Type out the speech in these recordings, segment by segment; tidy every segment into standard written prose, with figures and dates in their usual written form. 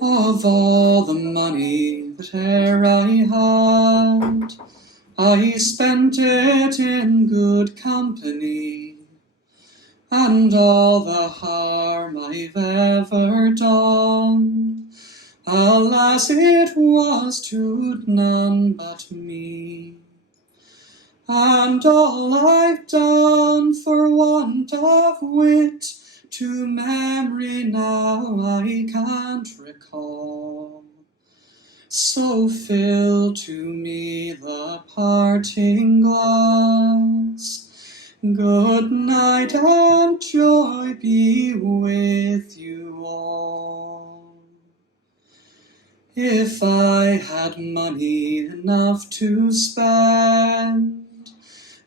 Of all the money that e'er I had, I spent it in good company, and all the harm I've ever done, alas, it was to none but me. And all I've done for want of wit, to memory now I can't recall. So fill to me the parting glass. Good night and joy be with you all. If I had money enough to spend,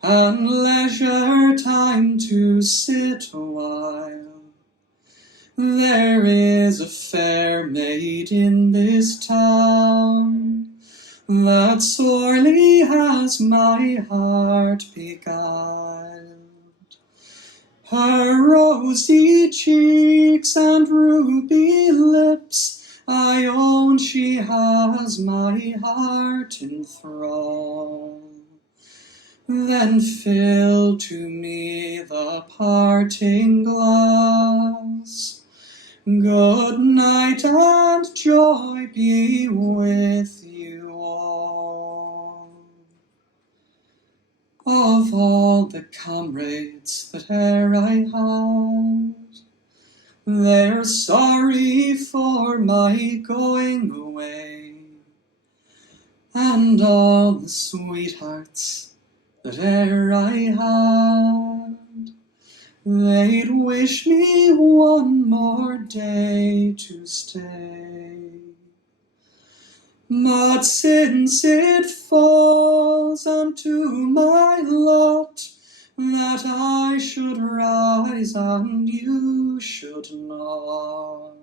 and leisure time to sit a while, there is a fair maid in this town that sorely has my heart beguiled. Her rosy cheeks and ruby lips, I own she has my heart in thrall. Then fill to me the parting glass. Good night and joy be with you all. Of all the comrades that e'er I had, they're sorry for my going away, and all the sweethearts that e'er I had, they'd wish me one more day to stay. But since it falls unto my lot that I should rise and you should not,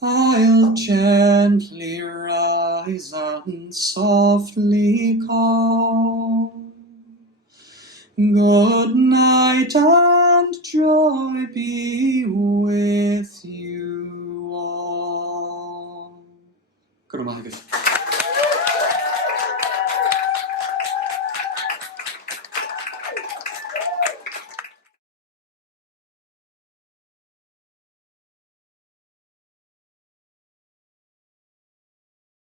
I'll gently rise and softly call. Good night and joy be with you all. Go to Nollaig.